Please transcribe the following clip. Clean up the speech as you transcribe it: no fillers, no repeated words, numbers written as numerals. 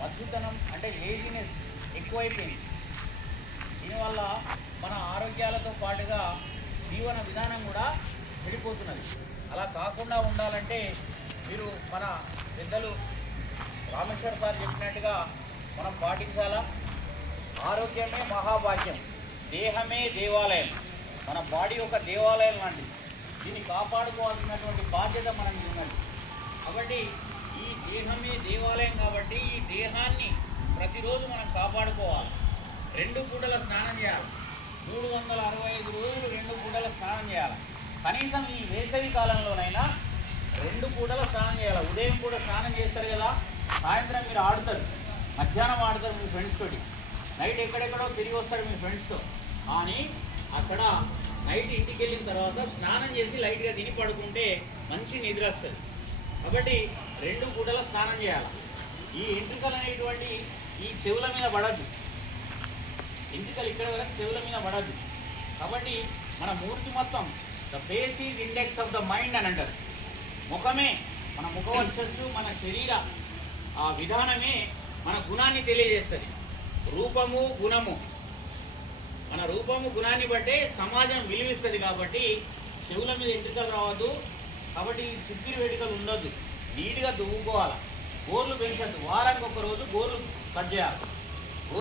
మచ్చుతనం అంటే లేజినెస్ ఎక్కువైపోయింది. దీనివల్ల మన ఆరోగ్యాలతో పాటుగా జీవన విధానం కూడా చెడిపోతున్నది. అలా కాకుండా ఉండాలంటే మీరు మన పెద్దలు రామేశ్వర్ సార్ చెప్పినట్టుగా మనం పాటించాలా. ఆరోగ్యమే మహాభాగ్యం, దేహమే దేవాలయం. మన బాడీ ఒక దేవాలయం లాంటిది. దీన్ని కాపాడుకోవాల్సినటువంటి బాధ్యత మనకి ఉన్నది. కాబట్టి ఈ దేహమే దేవాలయం కాబట్టి ఈ దేహాన్ని ప్రతిరోజు మనం కాపాడుకోవాలి. 2 పూటల స్నానం చేయాలి. 365 రోజులు 2 పూటల స్నానం చేయాలి. కనీసం ఈ వేసవి కాలంలోనైనా 2 పూటల స్నానం చేయాలి. ఉదయం పూట స్నానం చేస్తారు కదా, సాయంత్రం మీరు ఆడుతారు, మధ్యాహ్నం ఆడతారు మీ ఫ్రెండ్స్ తోటి, నైట్ ఎక్కడెక్కడో తిరిగి వస్తారు మీ ఫ్రెండ్స్తో. కానీ అక్కడ నైట్ ఇంటికి వెళ్ళిన తర్వాత స్నానం చేసి లైట్గా తిని పడుకుంటే మంచి నిద్ర వస్తుంది. కాబట్టి 2 పూటల స్నానం చేయాలి. ఈ ఎంట్రుకలు అనేటువంటి ఈ చెవుల మీద పడద్దు, ఎంట్రుకలు ఇక్కడ వరకు చెవుల మీద పడద్దు. కాబట్టి మన మూర్తి మొత్తం the face is index of the mind అని అంటారు. ముఖమే మన ముఖవర్చస్సు, మన శరీర ఆ విధానమే మన గుణాన్ని తెలియజేస్తుంది. రూపము గుణము, మన రూపము గుణాన్ని బట్టే సమాజం విలువిస్తుంది. కాబట్టి చెవుల మీద ఎంట్రుకలు రావద్దు. కాబట్టి చిక్కిరి వెంట్రుకలు ఉండొద్దు. నీట్గా దువ్వుకోవాలి. గోర్లు పెంచద్దు. వారానికి 1 రోజు గోర్లు కట్ చేయాలి.